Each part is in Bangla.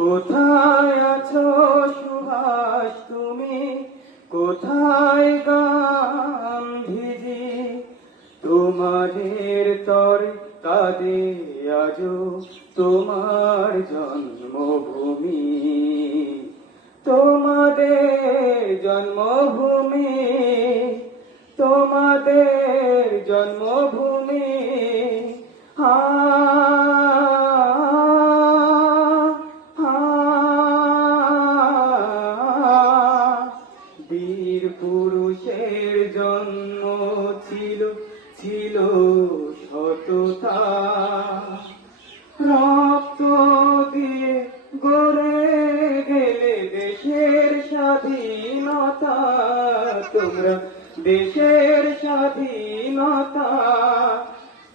কোথায় আছো সুভাষ তুমি? কোথায় গান্ধীজি? তোমাদের তরে কাঁদে আজো তোমার জন্মভূমি। তোমাদের জন্মভূমি তোমাদের জন্মভূমি। পুরুষের জন্ম ছিল ছিল সততা। রক্ত দিয়ে গড়ে গেলে দেশের স্বাধীনতা। তোমরা দেশের স্বাধীনতা।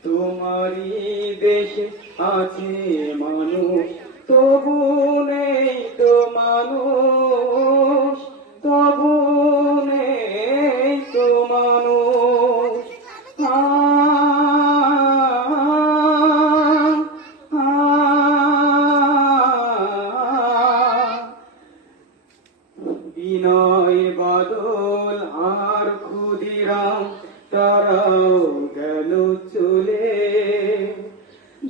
তোমারই দেশে আছে মানুষ, তবু নেই তো মানুষ। তবু জানো বিনয় বদল আর ক্ষুদিরাম তারাও গেল চলে।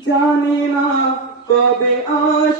জানি না কবে আস